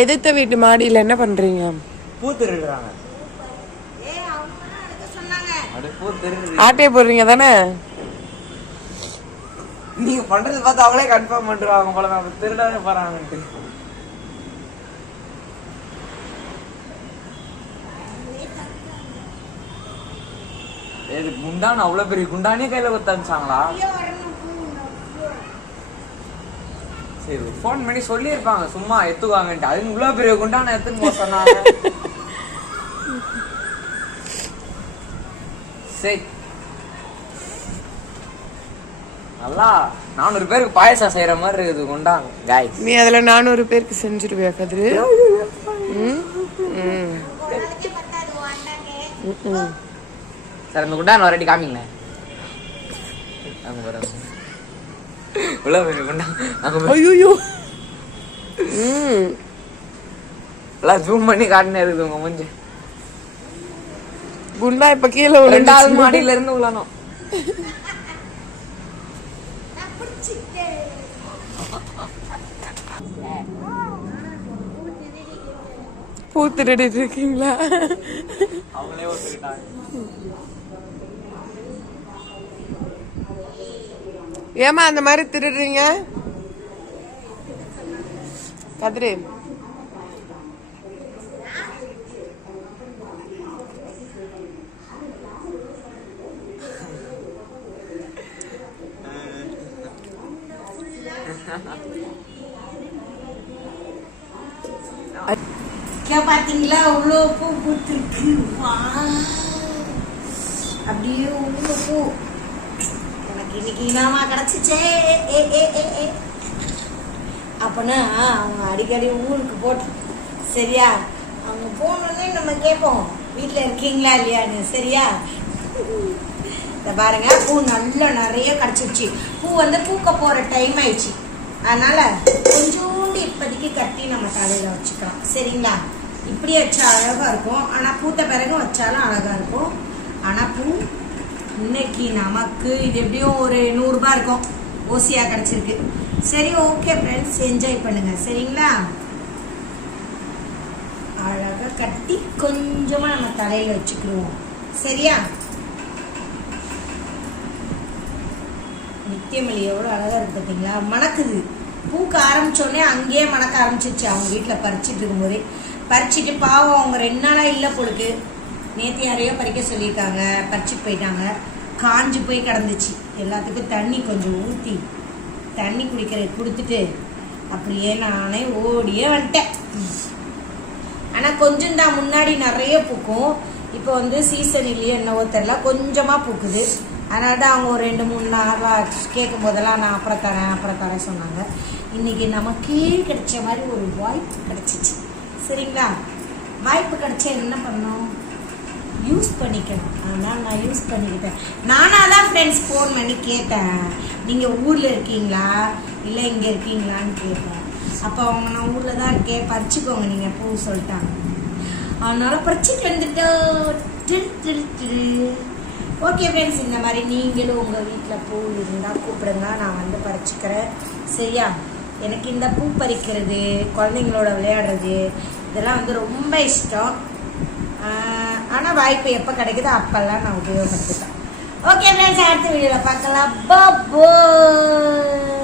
எதிர்த்த வீட்டு மாடியில் என்ன பண்றீங்க? பூத்துருக்குறாங்க. ஆட்டையை போடுறீங்க தானே? நீங்க பண்றது பார்த்து அவங்களே கன்ஃபார்ம் பண்றாங்க போல. நம்ம திருடாவே போறாங்கன்ட்டு. குண்டான அவ்வளவு பெரிய குண்டானே கையில கொத்த அனுப்பிச்சாங்களா? சரி போன் பண்ணி சொல்லி இருப்பாங்க சும்மா எத்துவாங்கன்ட்டு. அது இவ்வளவு பெரிய குண்டான எத்துன்னு சொன்னாங்க. சரி நல்லா 400 பேருக்கு பாயசம் செய்யற மாதிரி இருக்குது குண்டான் காய்ஸ். நீ அதுல 400 பேருக்கு செஞ்சிருவியா கதிரு? சார் இந்த குண்டான் ஒரு அடி காமிங்களேன். அங்க பாருங்க இவ்வளவு பெரிய குண்டான். ஐயோ எல்லாம் ஜூம் பண்ணி காட்டினே இருக்குது உங்க மூஞ்சி. குண்டா இப்ப கீழே 2வது மாடியில இருந்து விழணும். பூ திருடிட்டு இருக்கீங்களா? அவங்களே ஒத்துக்கிட்டாங்க. ஏமா அந்த மாதிரி திருடுறீங்க கதிரு? பாத்தீங்களா அவ்வளோ பூ பூத்திருக்கு. அப்படியே அவ்வளோ பூ எனக்கு இன்னைக்கு இனாமா கிடைச்சிச்சே. அப்பனா அவங்க அடிக்கடி ஊருக்கு போட்டு சரியா அவங்க போனோடனே நம்ம கேட்போம் வீட்டில் இருக்கீங்களா இல்லையான்னு. சரியா இந்த பாருங்க பூ நல்லா நிறைய கிடைச்சிருச்சு. பூ பூக்க போற டைம் ஆயிடுச்சு. அதனால கொஞ்சோண்டு இப்போதைக்கு கட்டி நம்ம தலையில வச்சுக்கலாம். சரிங்களா? இப்படி வச்சா அழகா இருக்கும். ஆனா பூத்த பிறகு வச்சாலும் அழகா இருக்கும். ஆனா பூ இன்னைக்கு நமக்கு இது எப்படியும் ஒரு 100 ரூபாய் இருக்கும். ஓசியா கிடைச்சிருக்கு. சரி ஓகே ஃப்ரெண்ட்ஸ், என்ஜாய் பண்ணுங்க. சரிங்களா? அழகா கட்டி கொஞ்சமா நம்ம தலையில வச்சுக்கிடுவோம். சரியா? நித்தியமல்லி எவ்வளோ அழகா இருக்கு பார்த்தீங்களா? மணக்குது. பூக்க ஆரம்பிச்சோடனே அங்கேயே மணக்க ஆரம்பிச்சிருச்சு. அவங்க வீட்டில் பறிச்சுட்டு இருக்கும்போதே பறிச்சுட்டு பாவம் அவங்க 2 நாளா இல்லை பொழுது நேற்று யாரையோ பறிக்க சொல்லியிருக்காங்க. பறிச்சுட்டு போயிட்டாங்க. காஞ்சு போய் கிடந்துச்சு. எல்லாத்துக்கும் தண்ணி கொஞ்சம் ஊற்றி தண்ணி கொடுத்துட்டு அப்படியே நானே ஓடியே வந்துட்டேன். ஆனால் கொஞ்சம் தான் முன்னாடி நிறைய பூக்கும். இப்போ சீசன் இல்லையோ என்னவோ தெரியல, கொஞ்சமாக பூக்குது. அதனால தான் அவங்க ஒரு 2-3 நாளாக கேட்கும் போதெல்லாம் நான் அப்புறம் தரேன் சொன்னாங்க. இன்னைக்கு நமக்கே கிடைச்ச மாதிரி ஒரு வாய்ப்பு கிடைச்சிச்சு. சரிங்களா? வாய்ப்பு கிடைச்சா என்ன பண்ணணும்? யூஸ் பண்ணிக்கணும். ஆனால் நான் யூஸ் பண்ணிக்கிட்டேன். நானாக தான் ஃப்ரெண்ட்ஸ் ஃபோன் பண்ணி கேட்டேன், நீங்கள் ஊரில் இருக்கீங்களா இல்லை இங்கே இருக்கீங்களான்னு கேட்டேன். அப்போ அவங்க நான் ஊரில் தான் இருக்கேன், பறிச்சுக்கோங்க நீங்கள் பூ சொல்லிட்டாங்க. அதனால பறிச்சுட்டு வந்துட்டோம். ஓகே ஃப்ரெண்ட்ஸ், இந்த மாதிரி நீங்களும் உங்கள் வீட்டில் பூ இருந்தால் கூப்பிடுங்க, நான் பறிச்சுக்கிறேன். சரியா? எனக்கு இந்த பூ பறிக்கிறது, குழந்தைங்களோட விளையாடுறது இதெல்லாம் ரொம்ப இஷ்டம். ஆனால் வாய்ப்பு எப்போ கிடைக்குதோ அப்போல்லாம் நான் உபயோகப்படுத்திட்டேன். ஓகே ஃப்ரெண்ட்ஸ், அடுத்த வீடியோவில் பார்க்கலாம். பாய்.